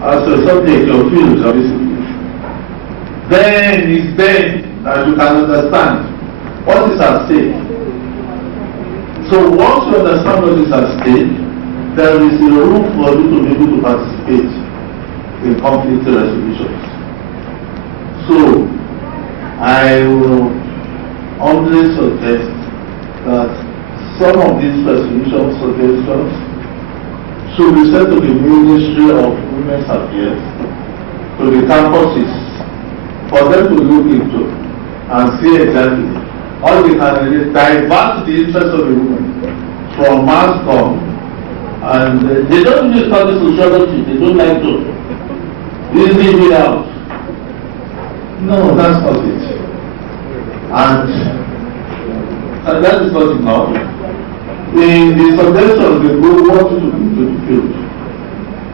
as a subject your field of discipline. Then it's then that you can understand what is at stake. So once you understand what is at stake, there is a room for you to be able to participate in conflict resolutions. So I will humbly suggest that some of these resolution suggestions should be sent to the Ministry of Women's Affairs, to the campuses, for them to look into and see exactly how they can divert the interest of the women from mass com. And they don't really study sociology, they don't like to leave it out. No, that's not it. And that is not enough. In the suggestions, they go what to do to the field.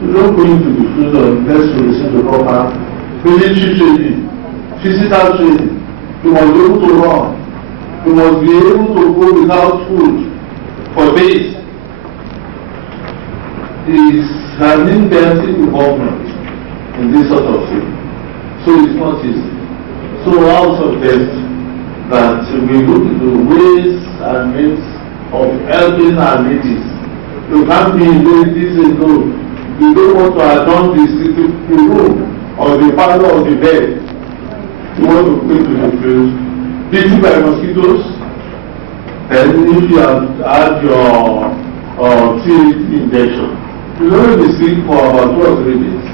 You don't go into the field unless you receive the proper military training, physical training. You must be able to run. You must be able to go without food for days. It's an intensive involvement in this sort of thing. So it's not easy. So I also suggest that we look into ways and means of helping our ladies. You can't be ladies alone. You don't want to adorn the room or the parlor or the bed. You want to go to the field, beaten by mosquitoes. And if you have had your TAT injection, you don't be sick for about 2 or 3 days.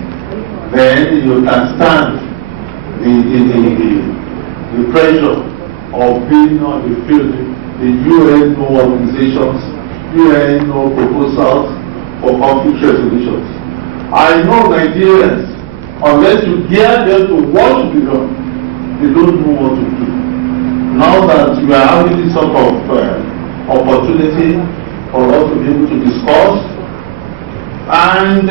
Then you can stand the pressure of being on the field. The UNO organizations, UNO proposals for conflict resolutions. I know Nigerians, unless you gear them to what to be done, they don't know what to do. Now that we are having this sort of opportunity for us to be able to discuss and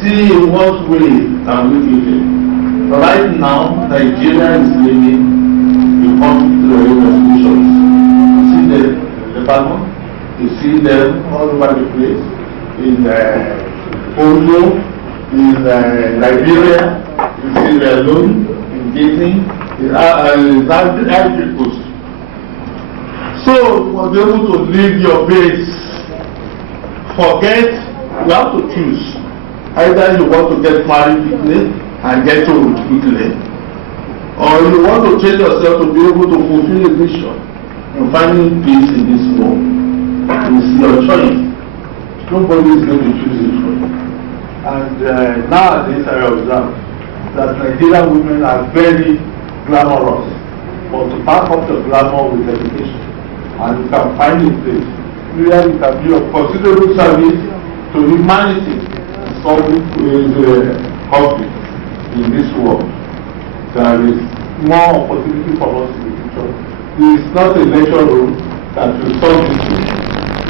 see in what way can we do it. Right now, Nigeria is living conflict resolutions. You see them in Lebanon, you see them all over the place, in Congo, in Liberia, in Sierra Leone, in Guinea, in Ivory Coast. So you must be able to leave your base. Forget, you have to choose. Either you want to get married quickly and get old quickly, or you want to train yourself to be able to fulfill a mission in finding peace in this world. It's your choice. Nobody is going to choose it for you. And nowadays I observe that Nigerian women are very glamorous, but to back up the glamour with education, and you can find a place where you can be of considerable service to humanity in solving conflict in this world. There is more opportunity for us in the future. It is not a lecture room that will solve this.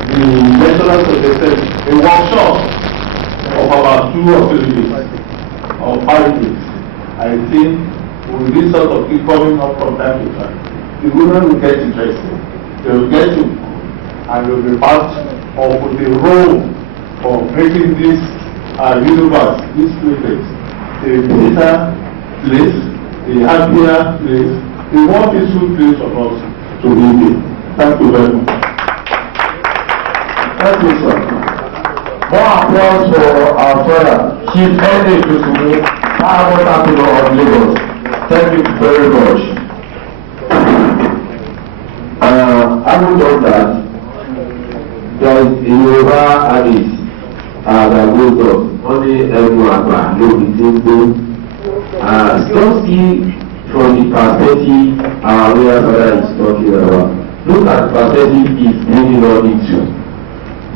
The lecturer suggested a workshop of about 2 or 3 days or 5 days. I think with this sort of thing coming up from time to time, the women will get interested. They will get to and they will be part of the role for making this universe, this place, a better place, a happier place, a more peaceful place for us to live in. Thank you very much. Thank you, sir. More applause for our father, Chief Henry Kusumu, Power Capital of Lagos. Thank you very much. Having done that, there is a Yoruba adage that goes on. Only everyone knows the same thing. Don't see from the perspective where father is talking about. Look at the perspective he's leading on into.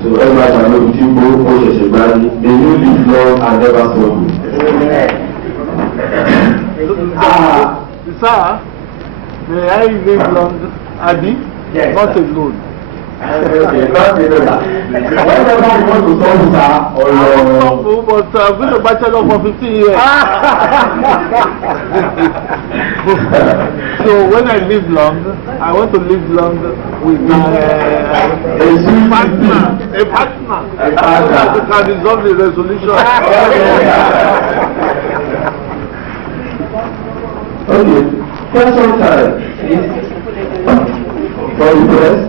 So everybody can know the thing go push a body. May you live long and never struggle. Sir, may I live long, Adi? Yes, not alone. Okay, not alone. Whenever you want to talk, sir, or but I've been a bachelor for 15 years. So when I live long, I want to live long with my partner. A partner. That can resolve the resolution. Okay. Question time. For the rest.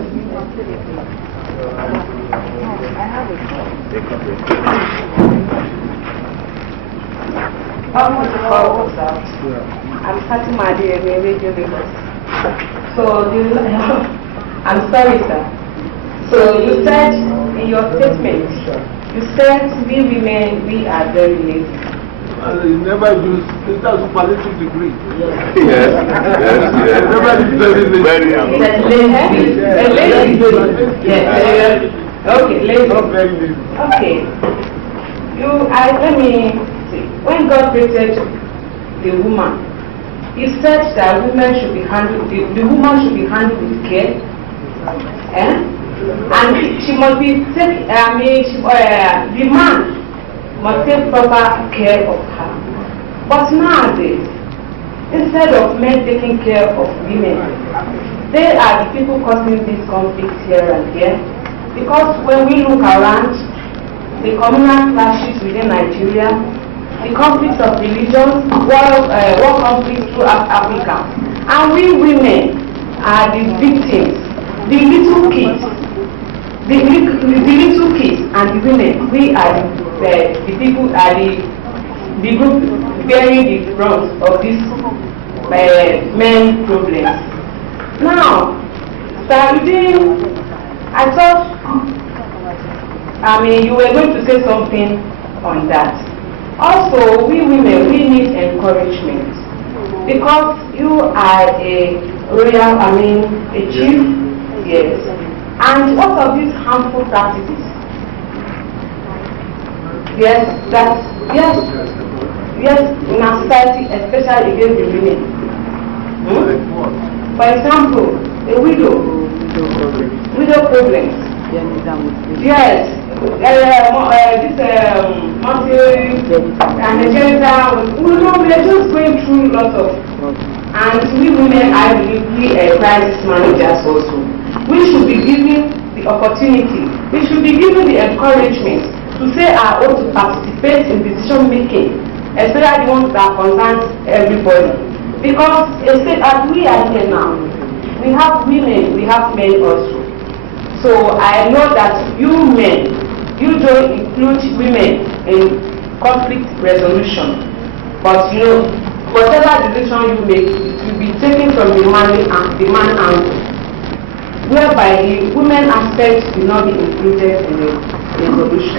I'm Fatima Adeyemi, Radio Lagos. So, I'm sorry, sir. So, you said in your statement, you said we women, we are very lazy. You never use that's superlative degree. Yes. Never use very lazy. Lazy. Yes. Okay, lazy. Not very lazy. Okay. Let me see. When God created the woman, He said that women should be handled. The woman should be handled with care, and she must be taken. The man must take proper care of her. But nowadays, instead of men taking care of women, they are the people causing these conflicts here and there. Because when we look around, the communal clashes within Nigeria, the conflicts of religion, war conflicts throughout Africa, and we women are the victims, the little kids, the little kids and the women. We are the people, are the group bearing the brunt of these men problems. Now, I thought, you were going to say something on that. Also, we women, we need encouragement, because you are a royal, a chief, yes. And what of these harmful practices? Yes, in our society, especially against the women. For example, a widow problems. Yes, we're just going through lots of, and we women, I believe, we are crisis managers also. We should be given the opportunity, we should be given the encouragement to say our own, to participate in decision making, especially the ones that concern everybody. Because as we are here now, we have women, we have men also. So I know that you men, you don't include women in conflict resolution. But whatever decision you make, it will be taken from the man angle, whereby the women aspect will not be included in the resolution.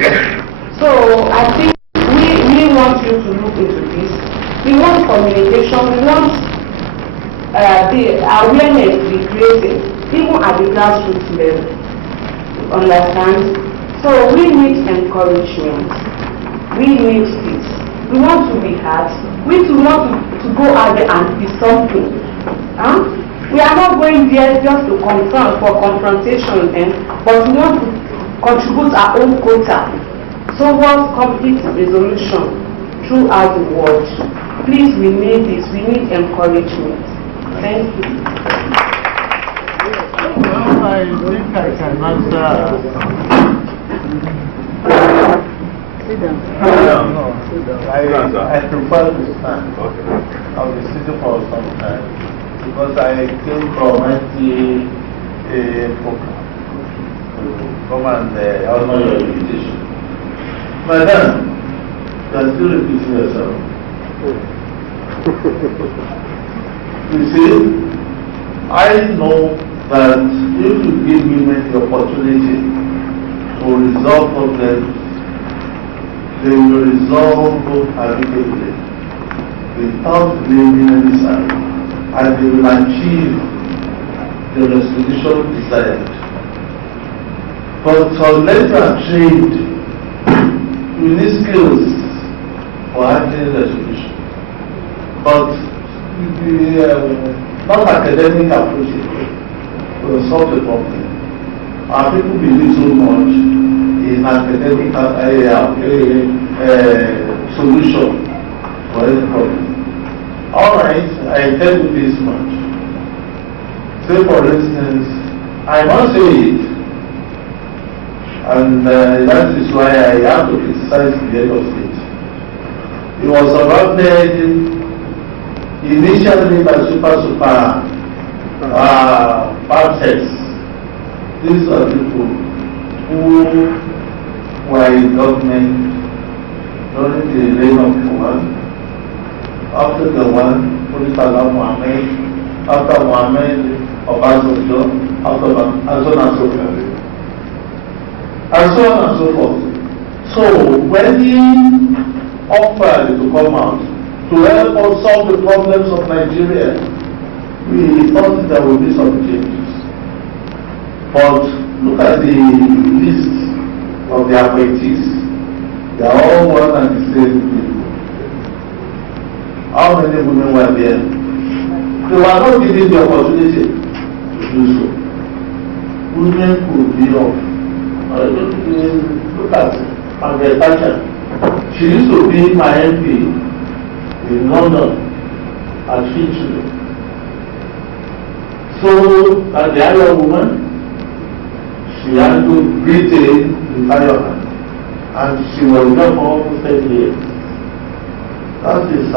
So I think we want you to look into this. We want communication, we want the awareness to be created, even at the grassroots level. Understand? So we need encouragement. We need this. We want to be heard. We want to go out there and be something. We are not going there just to confront for confrontation, but we want to contribute our own quota towards conflict resolution throughout the world. Please, we need this. We need encouragement. Thank you. I think I can answer. I prefer to stand. I'll be sitting for some time because I came from NTA program to come and honor your invitation. Madam, you are still repeating yourself. You see, I know that if you give women the opportunity to resolve problems, they will resolve amicably without blaming any side, and they will achieve the resolution desired. But unless you are trained, you need skills for handling resolution. But not academic approach to solve the problem. Our people believe so much in academic solution for any problem. All right, I tell you this much. Say for instance, I must say it, and that is why I have to criticize the head of state. It was surrounded initially by super parties. These are people who were in government during the reign of Gowon. After Gowon, Muritala Muhammad, after Muhammad, Obasanjo, after and so on and so forth. And so on and so forth. So when he offered to come out to help us solve the problems of Nigeria, we thought there would be some changes. But look at the list of the appointees. They are all one and the same people. How many women were there? They were not given the opportunity to do so. Women could be off. Look at Margaret Thatcher. She used to be my MP in London at Finchley. So, as the other woman, she had to retain the Parliament, and she was there for almost 10 years. That is a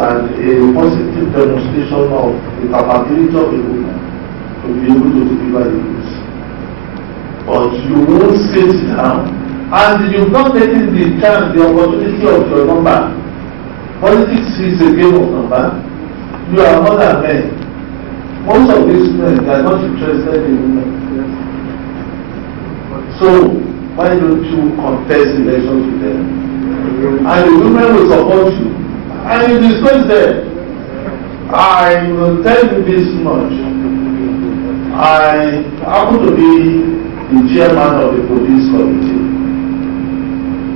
positive demonstration of the capability of a woman to be able to deliver the goods. But you won't sit down, and you've not taken the chance, the opportunity of your number. Politics is a game of number. You are more than men. Most of these men, they are not interested in women. So, why don't you contest elections with them? And the women will support you. And you discuss them. I will tell you this much. I happen to be the chairman of the police committee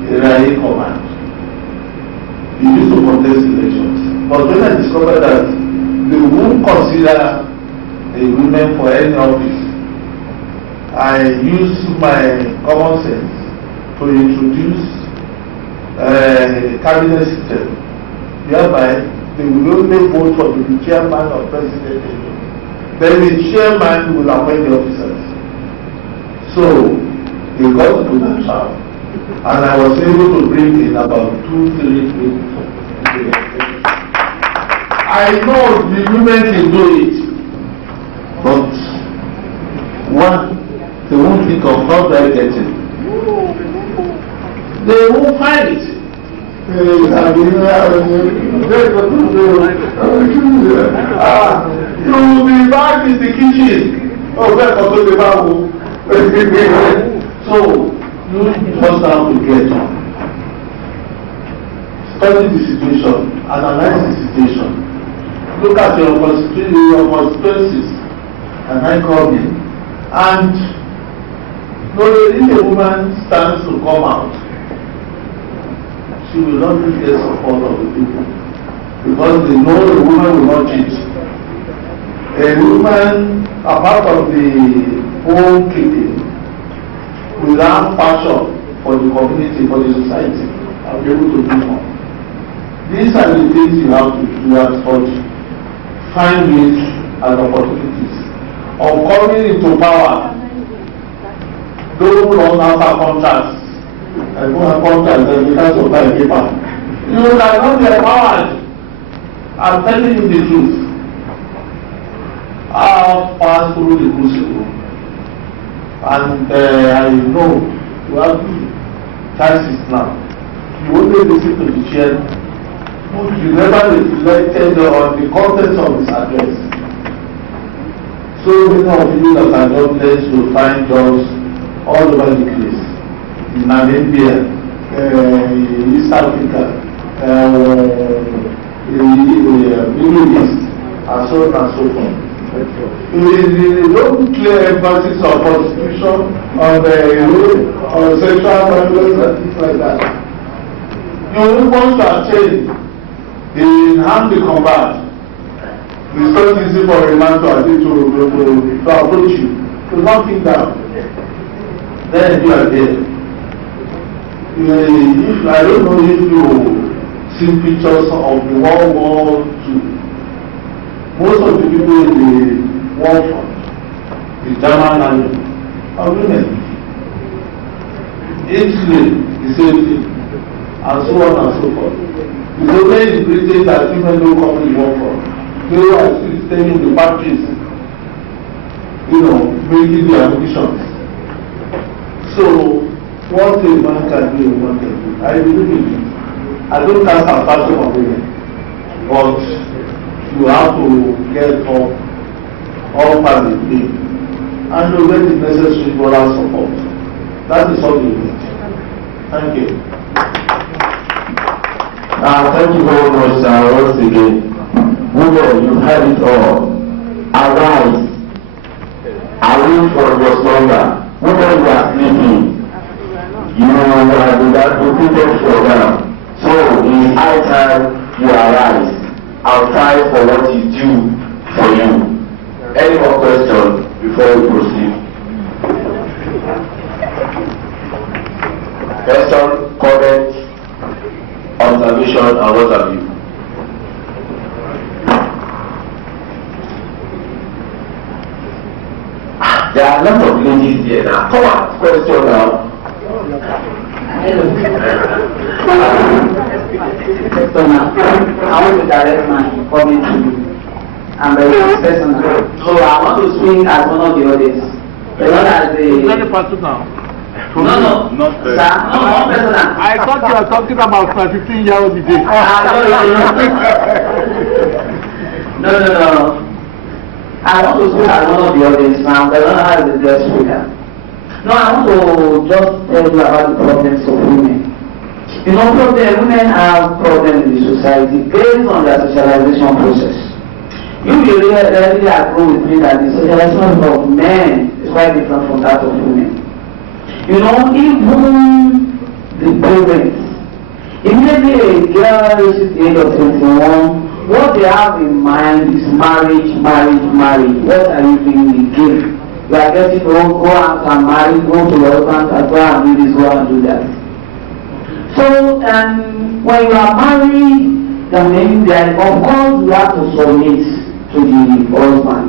in Rai Command. We used to contest elections. But when I discovered that they won't consider the women for any office, I used my common sense to introduce a cabinet system whereby they will only vote for the chairman or president. Then the chairman will appoint the officers. So they got to that job, and I was able to bring in about 2-3 people. I know the women can do it, but one, they won't think of how do I get it. They won't find it. You will be back in the kitchen. Oh, that's also the Bible. So you just have to get on. Study the situation, analyze the situation. Look at your consequences, and I come in. And if a woman stands to come out, she will not get support of the people, because they know the woman will not cheat. A woman, apart from the home keeping, will have passion for the community, for the society, and be able to do more. These are the things you have to do as such. Find ways and opportunities of coming into power. Don't run after contracts. I go have contracts and you can't supply paper. You cannot be empowered. I'm telling you the truth. I have passed through the crucible, and I know you have chances now. You only listen to the chair. You never reflected on the contents of his address. So many of you that are jobless will find jobs all over the place. In Namibia, East Africa, Middle East, and so on and so forth. We don't clear emphasis on prostitution, on sexual violence and things like that. You want to change in hand the combat. It's not easy for a man to approach you, to knock him down. Then you are there. If I don't know if you see pictures of the World War II most of the people in the war front, the German army, are women. Italy, the same thing, and so on and so forth. It's only in Britain that women don't come to the war front. They are still staying in the factories, making their ambitions. So, what a man can do, a man can do. I believe in it. I don't cast a fashion on women, but you have to get up all part of the play and you get the necessary moral support. That is all you need. Thank you. Thank you very much, sir. Once again, women, you heard it all. Arise. Away from your slumber. Women, you are sleeping. You are the advocate for them. So, in high time, you arise. I'll try for what is due for you. Any more questions before we proceed? Question, comment, observation, and what have you? There are a lot of ladies here now. Come on, question now. So now, I want to direct my comment to you. I'm very personal. So I want to swing as one of the others. But not as a... Very personal. No, not sir. No, personal. I thought you were talking about my 15-year-old today. No. I want to swing as one of the others now, but not as a guest speaker. No, I want to just tell you about the problems of women. You know, women have problems in the society based on their socialization process. You will really agree with me that the socialization of men is quite different from that of women. You know, even the parents, immediately a girl reaches the age of 21, what they have in mind is marriage. What are you doing in the game? You are getting to go out and marry, go to your husband and go and do this, go and do that. So, when you are married, then of course you have to submit to the husband.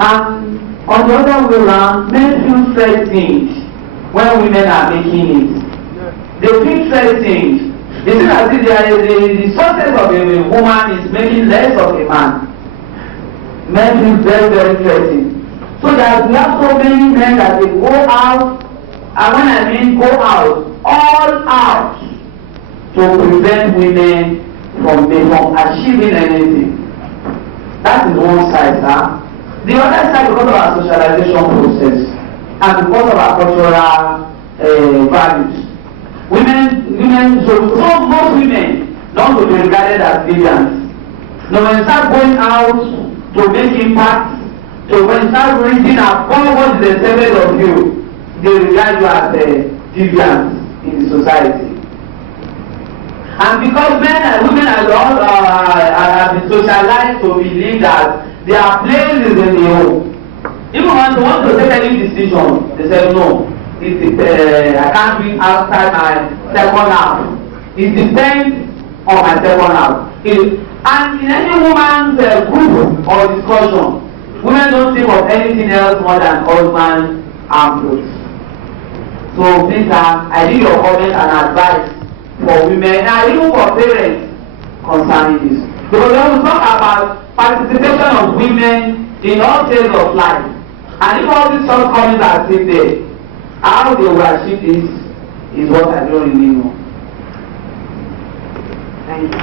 And on the other way around, men feel threatened when women are making it. They feel threatened. They see as if the success of a woman is making less of a man. Men feel very, very threatened. So that we have so many men that they go out, and when I mean go out, all out to prevent women from achieving anything. That is one side, sir. The other side, because of our socialization process and because of our cultural values, women, so most women don't to be regarded as deviants. Now when you start going out to make impact, so when you start reading about what is expected of you, they regard you as a deviant in the society. And because men and women are all have been socialized to believe that their place is in the home. Even when they want to take any decision, they say no. I can't be outside my second half. It depends on my second half. And in any woman's group or discussion, women don't think of anything else more than husband and clothes. So please, I need your comment and advice for women and even for parents concerning this. Because when we talk about participation of women in all stages of life, and if all these shortcomings are still there, how they will achieve this is what I don't really know. Thank you.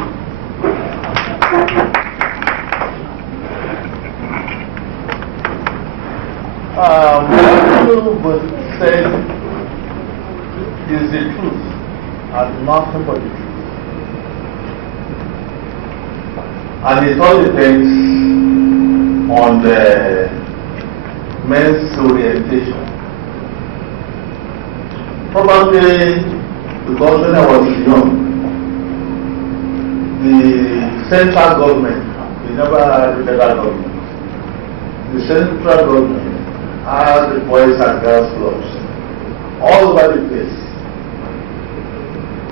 What you said is the truth and nothing but the truth. And it all depends on the men's orientation. Probably because when I was young, the central government, we never had the federal government. The central government has the boys and girls clubs all over the place.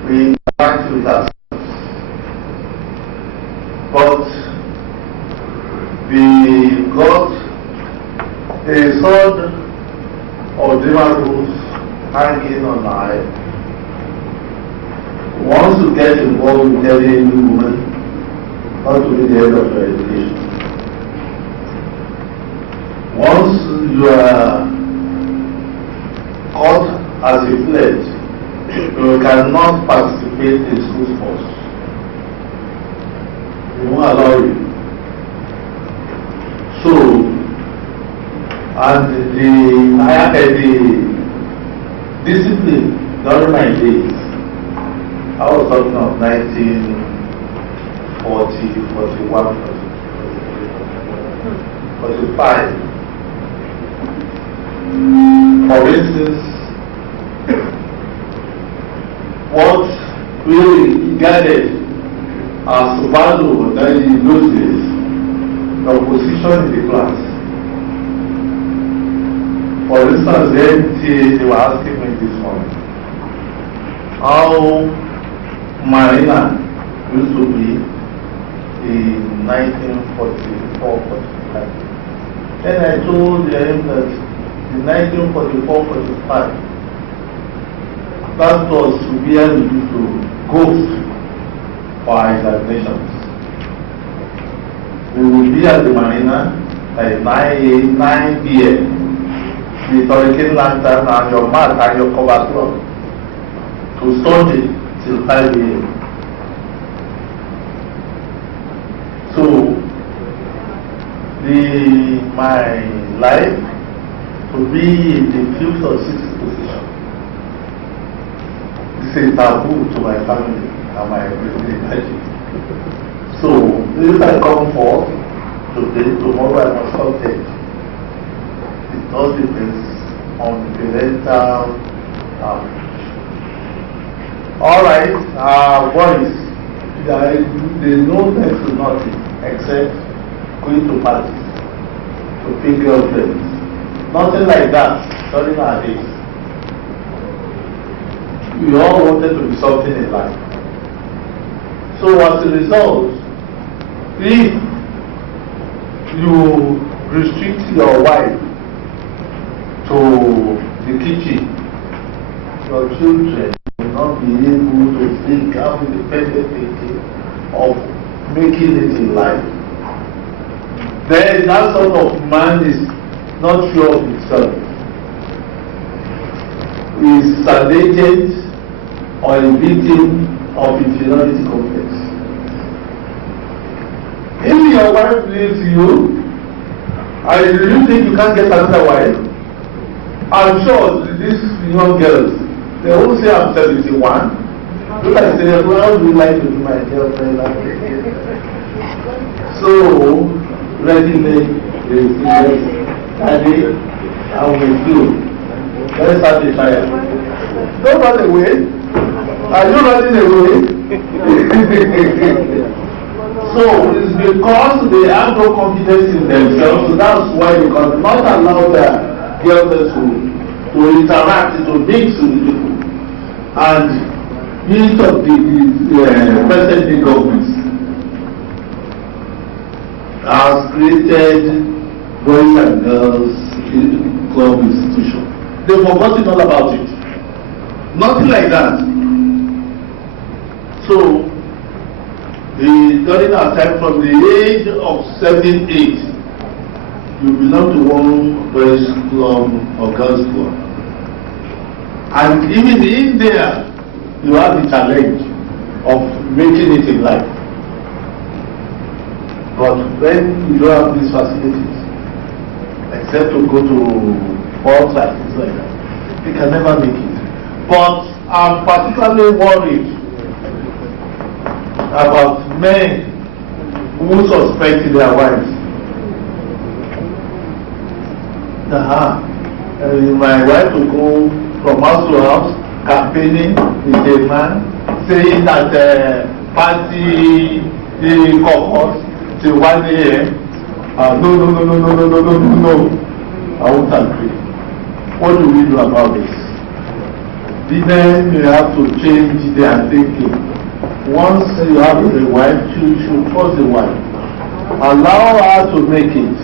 We interact with ourselves. But the third of the rules hanging on high. Once you get involved with any woman, not to be the end of your education. Once you are caught as a pledge, you cannot participate in school sports. They won't allow you. So, and the discipline during my days, I was talking of 1940, 41, 45. For instance, what we regarded as value in those days, the position in the class. For instance, the they were asking me this morning how Marina used to be in 1944-45. Then I told them that in 1944-45, that was where we used to go for our examinations. We would be at the Marina at 9 p.m. with hurricane lantern and your mat and your cover cloth to study till 5 a.m. So, my life to be in the fifth or sixth position is a taboo to my family and my religion. So, if I come forth today, tomorrow I must come take. It all depends on the parental Alright, boys, they know next to nothing except going to parties, to pick girlfriends. Nothing like that during our days. We all wanted to be something in life. So as a result, if you restrict your wife to the kitchen, your children will not be able to think, have independent thinking of making it in life. Then that sort of man is not sure of himself. He is an agent or a victim of inferiority complex. If your wife leaves you, and you think you can't get another wife, I'm sure these young girls, they won't say I'm 71. Look at the how do you like to be my girlfriend? So, readily, they say, Daddy, I'm with you. Let's start the trial. Don't run away. Are you running away? So, it's because they have no confidence in themselves, so that's why they cannot allow their girlfriends to interact, to mix with people. And each of the present-day governments has created boys and girls club institution. They've forgotten all about it. Nothing like that. So, during our time, from the age of 7, 8, you belong to one boys club or girls club. And even in there, you have the challenge of making it in life. But when you don't have these facilities, except to go to sports and things like that, you can never make it. But I'm particularly worried about men who suspect their wives. My wife will go from house to house, campaigning with a man, saying that party the caucus till 1 a.m. No. I won't agree. What do we do about this? Then you have to change their thinking. Once you have a wife, you should trust the wife. Allow her to make it.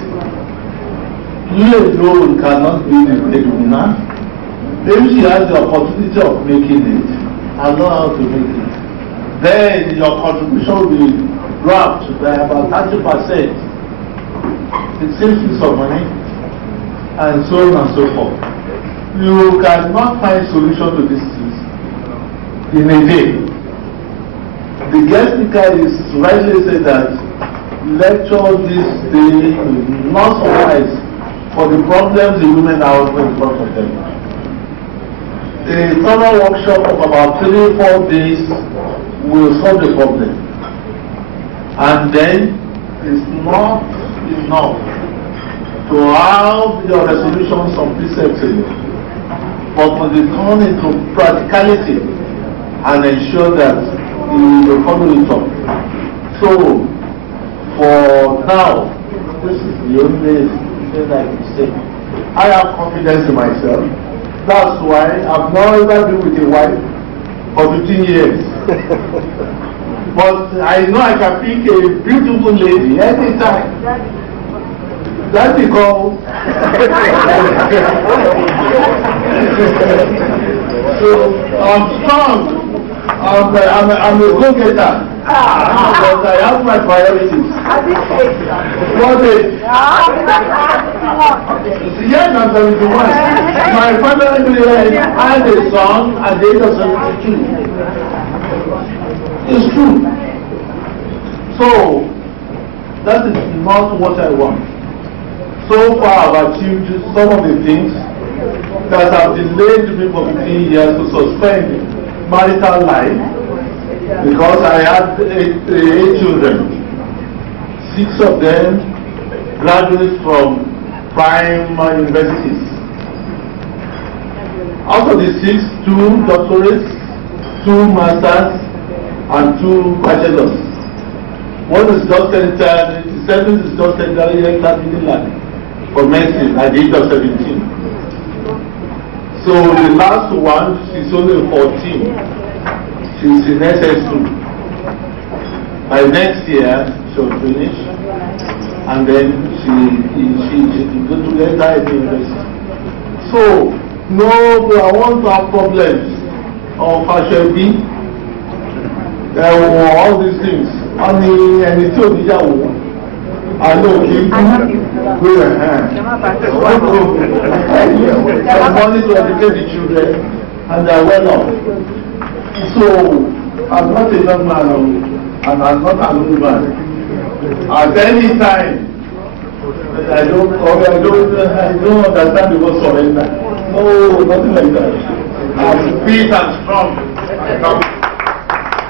You alone cannot be the breadwinner. If she has the opportunity of making it and know how to make it, then your contribution will be dropped by about 30%. It saves you some money, and so on and so forth. You cannot find solution to these things in a day. The guest speaker is rightly said that lecture this day will not suffice for the problems the women are in front of them. A thorough workshop of about 3-4 days will solve the problem. And then it's not enough to have your resolutions on precepts alone, but must be turned into practicality and ensure that you follow it up. So, for now, this is the only thing I can say. I have confidence in myself. That's why I've never been with a wife for 15 years. But I know I can pick a beautiful lady anytime. That's because so I'm strong. I'm a go-getter. But I have my priorities. What is? Yes, I'm 71. My father had a son at the age of 72. It's true. So, that is not what I want. So far, I've achieved some of the things that have delayed me for 15 years to suspend marital life, because I had eight children. 6 of them graduates from prime universities. Out of the 6, 2 doctorates, 2 masters, and 2 bachelors. One is just entered, the 7th is just entered for medicine at the age of 17. So the last one, she's only 14. She's in SS2. By next year, she'll finish, and then she go to enter the university. So, no, I want to have problems of HLB, all these things. And the two of the I know keep with a hand. Money to educate the children, and they are well off. So, I'm not a young man, and I'm not an old man. At any time, I don't understand the word surrender. No, nothing like that. I'm fit and strong.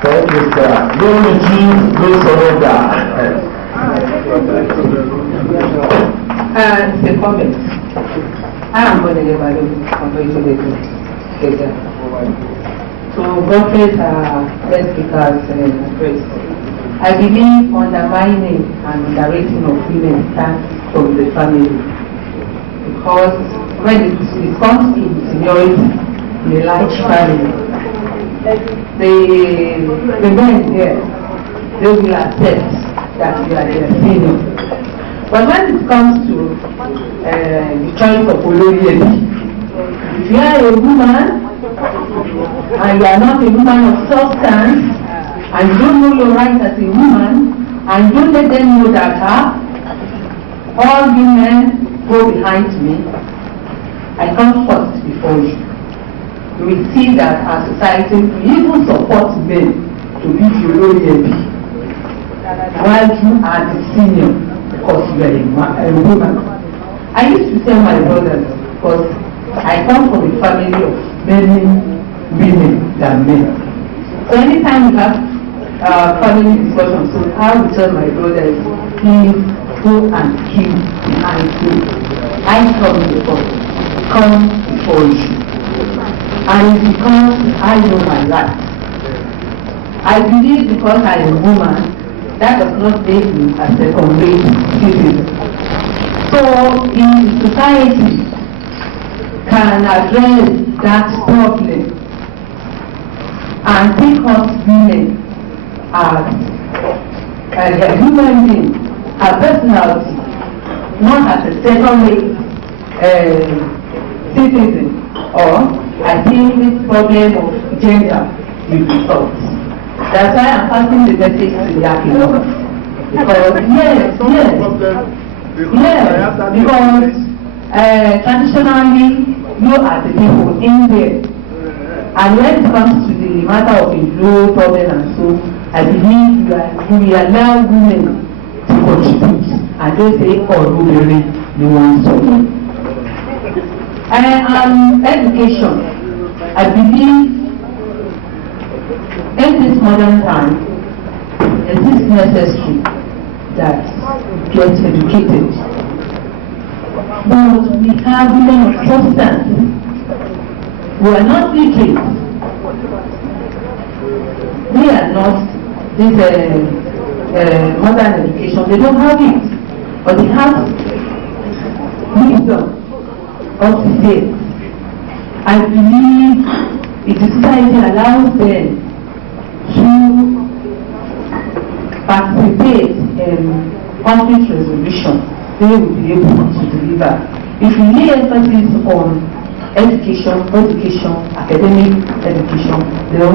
Thank you, sir. No retreat, no surrender. The comment. I am going to give a look. So, Godfrey's guest speakers address. I believe undermining and underrating of women starts from the family. Because when it comes to seniority in a large family, the men there, they will accept that you are their senior. But when it comes to the choice of Oloriyebi, if you are a woman and you are not a woman of substance, and you don't know your rights as a woman, and you don't let them know that all you men go behind me, I come first before you. You will see that our society will even support men to be Oloriyebi, while you are the senior because you are a woman. I used to tell my brothers, because I come from a family of many women than men. So anytime we have family discussion, so I will tell my brothers, please go and kill behind you. I come before you. And it's because I know my rights. I believe because I am a woman, that does not make me a second-rate citizen. So, if society can address that problem and take us women as a human being, a personality, not as a second-rate citizen, or I think this problem of gender will be solved. That's why I'm passing the message to the Akino. Because yes, because traditionally you are the people in there. And when it comes to the matter of the low problem and so, I believe you allow women to contribute. And they say, oh, women, you want something. And education, I believe in this modern time, it is necessary that get educated. But we have women of substance. We are not literate. We are not this modern education. They don't have it, but they have wisdom of the faith. I believe if the society allows them to participate in conflict resolution, they will be able to deliver. If we lay emphasis on education, academic education, then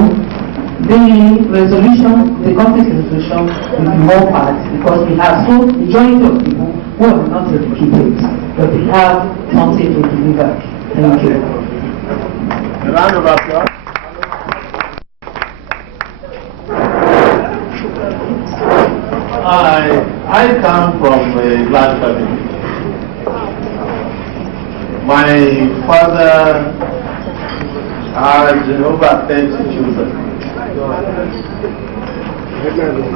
the resolution, the conflict resolution will be more fast, because we have so majority of people who are not educated, but they have something to deliver. Thank you. A round of applause. I come from a large family. My father had over 30 children.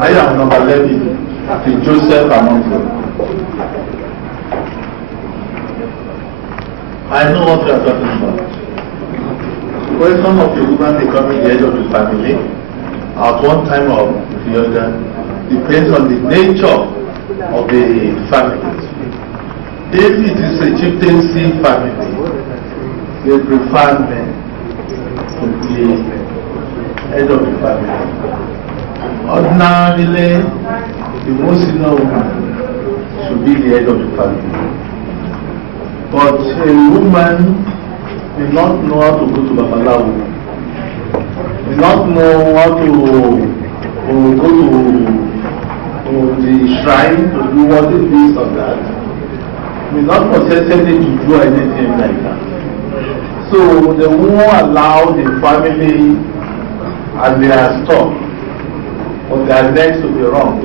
I am number 11 to Joseph among them. I know what you are talking about. When some of the women becoming the head of the family, at one time or the other, depends on the nature of the family. If it is a chieftaincy family, they prefer men to be head of the family. Ordinarily, the most senior woman should be the head of the family. But a woman may not know how to go to Babalawo, may not know how to go to the shrine to do what it is or that. May not possess anything to do anything like that. So they won't allow the family as they are stuck or their necks to be wrong.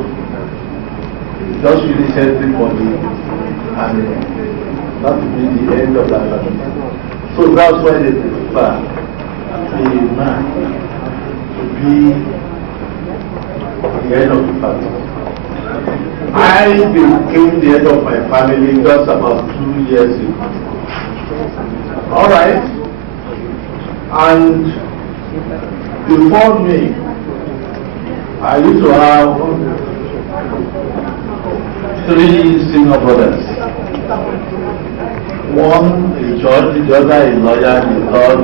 Just finish everybody and not to be the end of that family. So that's why they prefer a man to be the head of the family. I became the head of my family just about 2 years ago. Alright. And before me, I used to have 3 senior brothers. One a judge, the other a lawyer, the third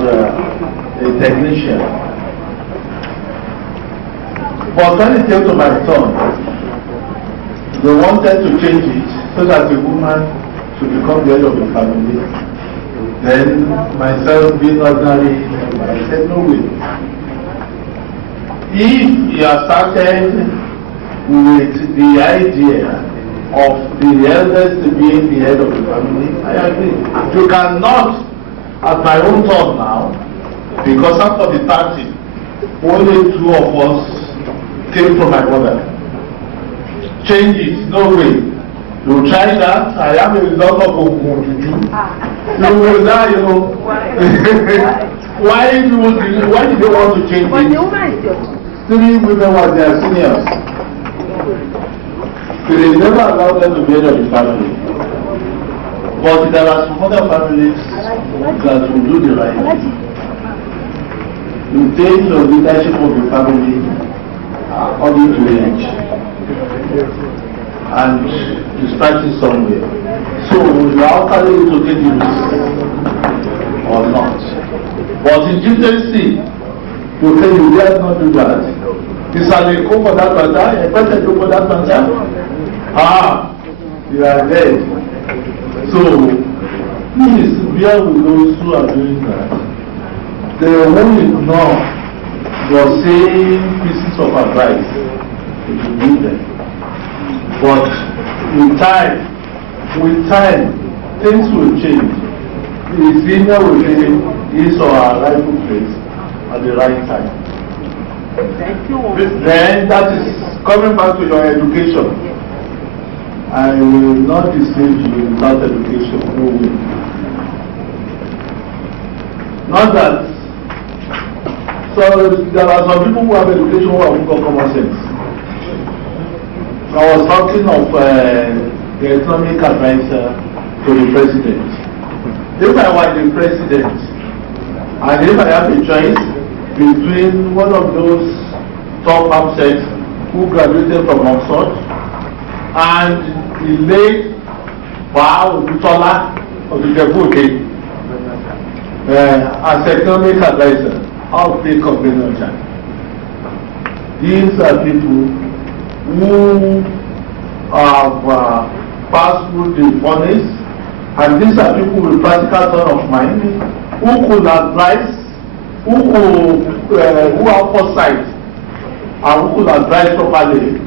a technician. But when it came to my turn, they wanted to change it so that the woman should become the head of the family. Then myself being ordinary, I said no way. If you have started with the idea of the eldest being the head of the family, I agree. You cannot, at my own turn now, because after the 30, only 2 of us came from my mother. Change it, no way. You try that, I have a lot of Ogunjuju. You will die, you know. Why did they want to change it? 3 women were their seniors. So they never allowed them to be head of the family. But there are some other families that will do the right thing. You take your leadership of the family according to age. And you start it somewhere. So you are actually to take the risk or not. But in chieftaincy, you say you dare not do that. Is a go for that matter, a person go for that matter. You are dead. So please bear with those who are doing that. They won't ignore your same pieces of advice if you need them. But with time, things will change. The senior will be his or her rightful place at the right time. Then that is coming back to your education. I will not deceive you without education, no way. Not that. So there are some people who have education who have got common sense. I was talking of the economic advisor to the president. If I were the president, and if I have a choice between one of those top upsets who graduated from Oxford and the late Bao Butola of the Jebuke as economic advisor, I'll pick up Benojai. These are people who have passed through the furnace, and these are people with practical turn of mind who could advise, who have foresight, and who could advise properly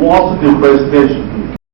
what the president should do.